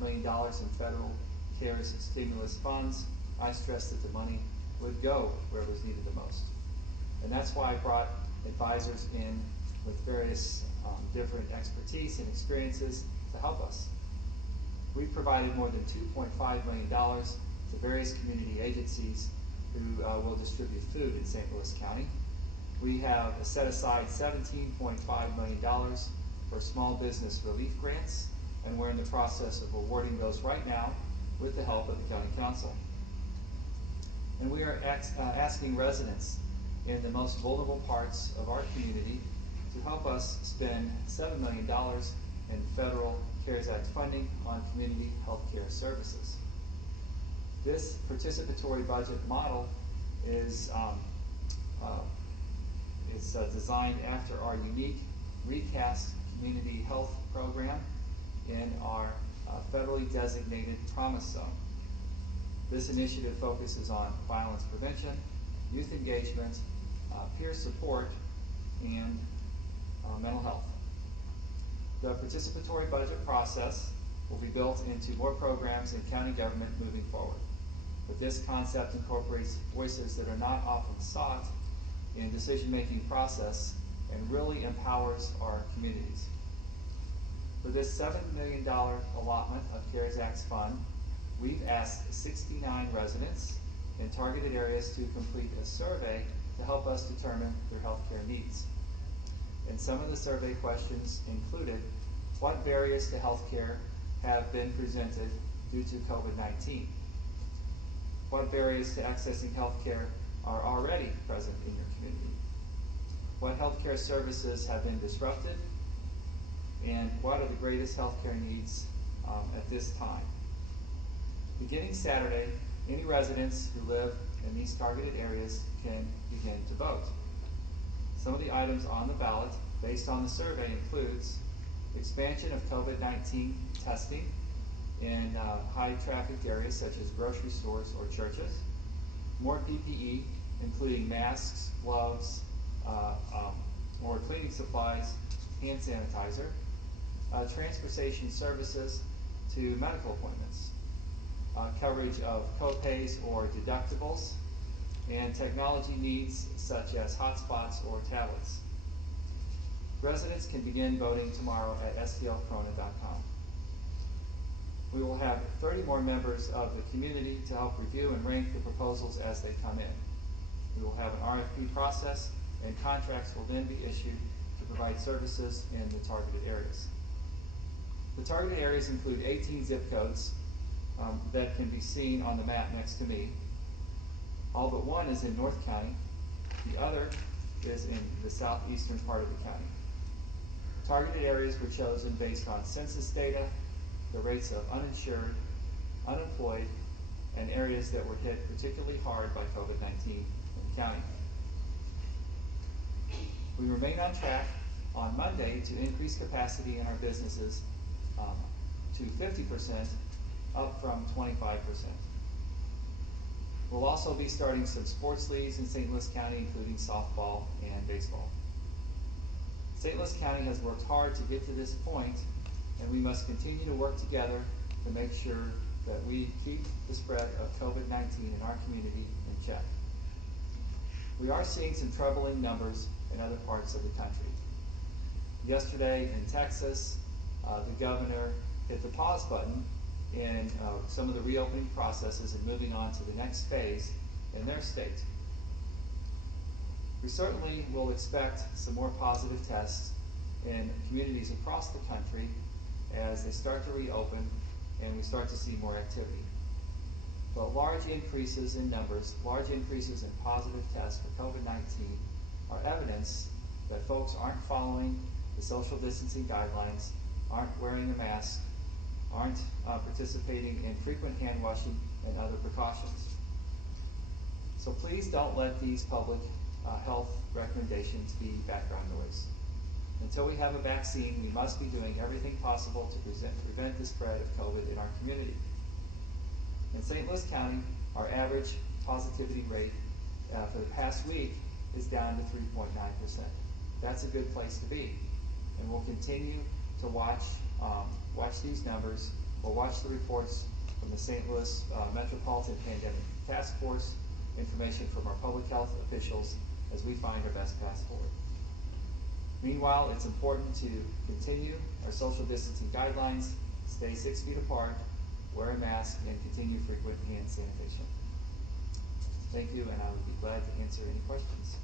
million in federal CARES stimulus funds, I stressed that the money would go where it was needed the most. And that's why I brought advisors in with various different expertise and experiences to help us. We provided more than $2.5 million to various community agencies who will distribute food in St. Louis County. We have set aside $17.5 million for small business relief grants, and we're in the process of awarding those right now with the help of the County Council. And we are asking residents in the most vulnerable parts of our community to help us spend $7 million in federal CARES Act funding on community health care services. This participatory budget model is designed after our unique recast community health program in our federally designated Promise Zone. This initiative focuses on violence prevention, youth engagement, peer support, and mental health. The participatory budget process will be built into more programs in county government moving forward. But this concept incorporates voices that are not often sought in decision-making process and really empowers our communities. For this $7 million allotment of CARES Act fund, we've asked 69 residents in targeted areas to complete a survey to help us determine their health care needs. And some of the survey questions included, what barriers to health care have been presented due to COVID-19? What barriers to accessing health care are already present in your community? What health care services have been disrupted? And what are the greatest health care needs at this time? Beginning Saturday, any residents who live in these targeted areas can begin to vote. Some of the items on the ballot based on the survey includes expansion of COVID-19 testing in high trafficked areas such as grocery stores or churches, more PPE, including masks, gloves, more cleaning supplies, hand sanitizer, transportation services to medical appointments, coverage of co-pays or deductibles, and technology needs such as hotspots or tablets. Residents can begin voting tomorrow at stlcorona.com. We will have 30 more members of the community to help review and rank the proposals as they come in. We will have an RFP process, and contracts will then be issued to provide services in the targeted areas. The targeted areas include 18 zip codes that can be seen on the map next to me. All but one is in North County. The other is in the southeastern part of the county. Targeted areas were chosen based on census data, the rates of uninsured, unemployed, and areas that were hit particularly hard by COVID-19 in the county. We remain on track on Monday to increase capacity in our businesses to 50%, up from 25%. We'll also be starting some sports leagues in St. Louis County, including softball and baseball. St. Louis County has worked hard to get to this point, and we must continue to work together to make sure that we keep the spread of COVID-19 in our community in check. We are seeing some troubling numbers in other parts of the country. Yesterday in Texas, the governor hit the pause button in some of the reopening processes and moving on to the next phase in their state. We certainly will expect some more positive tests in communities across the country as they start to reopen and we start to see more activity. But large increases in numbers, large increases in positive tests for COVID-19 are evidence that folks aren't following the social distancing guidelines, aren't wearing a mask, aren't participating in frequent hand washing and other precautions. So please don't let these public health recommendations be background noise. Until we have a vaccine, we must be doing everything possible to prevent the spread of COVID in our community. In St. Louis County, our average positivity rate for the past week is down to 3.9%. That's a good place to be. And we'll continue to watch these numbers or watch the reports from the St. Louis Metropolitan Pandemic Task Force, information from our public health officials as we find our best path forward. Meanwhile, it's important to continue our social distancing guidelines, stay 6 feet apart, wear a mask, and continue frequent hand sanitation. Thank you, and I would be glad to answer any questions.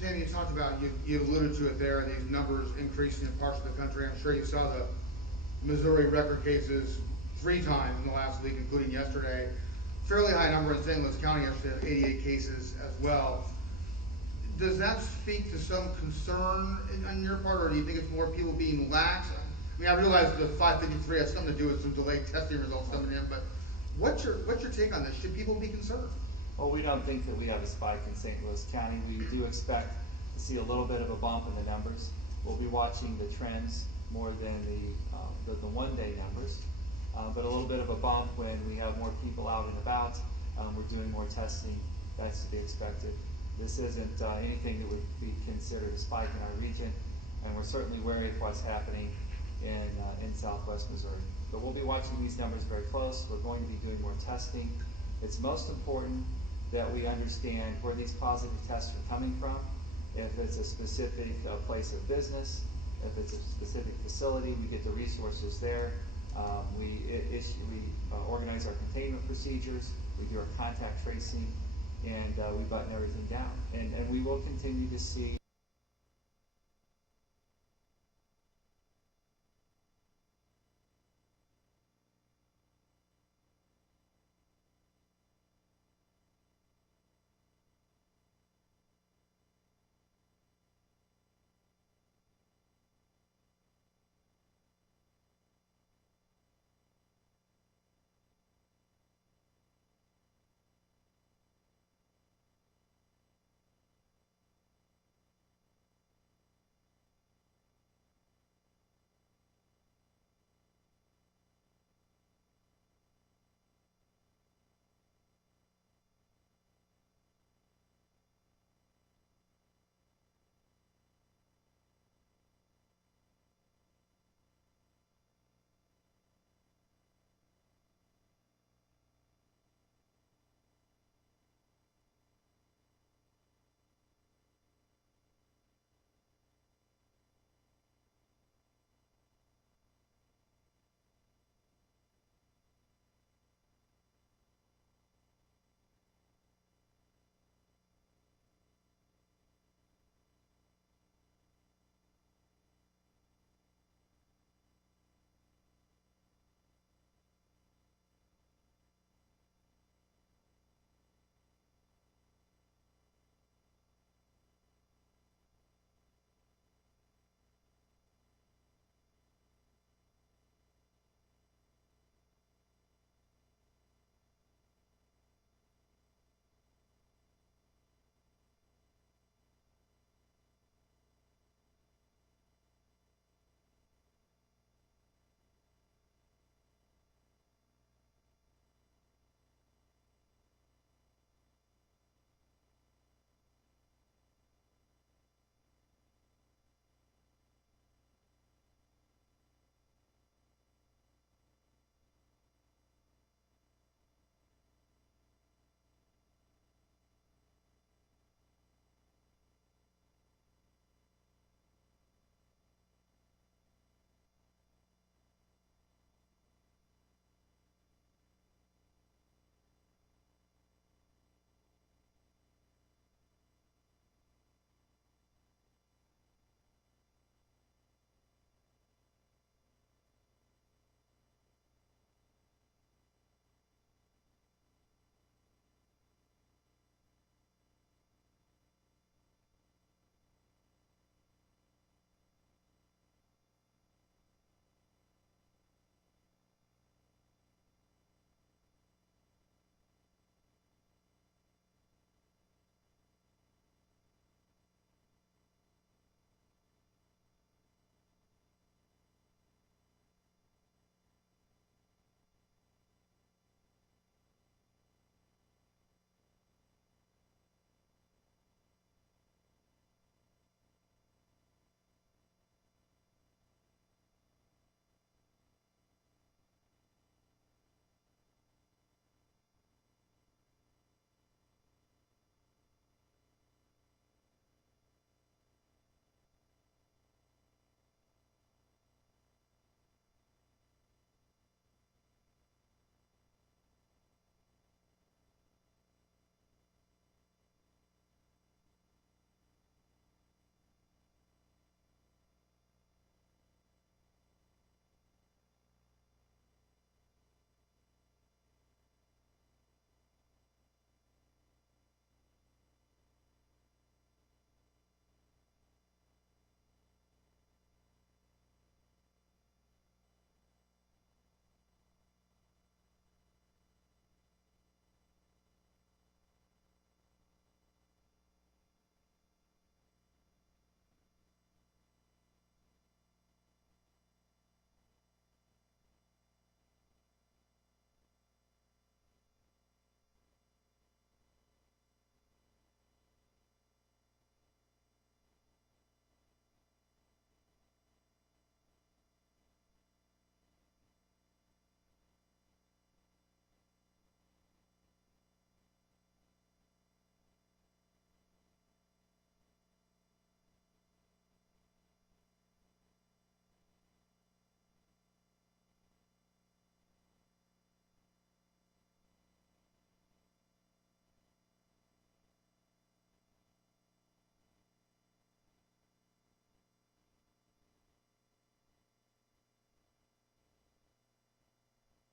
Sandy, you talked about, you alluded to it there, these numbers increasing in parts of the country. I'm sure you saw the Missouri record cases 3 times in the last week, including yesterday. Fairly high number in St. Louis County yesterday, 88 cases as well. Does that speak to some concern on your part, or do you think it's more people being lax? I mean, I realize the 553 has something to do with some delayed testing results coming in, but what's your take on this? Should people be concerned? Well, we don't think that we have a spike in St. Louis County. We do expect to see a little bit of a bump in the numbers. We'll be watching the trends more than the one-day numbers, but a little bit of a bump when we have more people out and about. We're doing more testing. That's to be expected. This isn't anything that would be considered a spike in our region, and we're certainly wary of what's happening in Southwest Missouri. But we'll be watching these numbers very close. We're going to be doing more testing. It's most important that we understand where these positive tests are coming from. If it's a specific place of business, if it's a specific facility, we get the resources there. We organize our containment procedures. We do our contact tracing, and we button everything down. And we will continue to see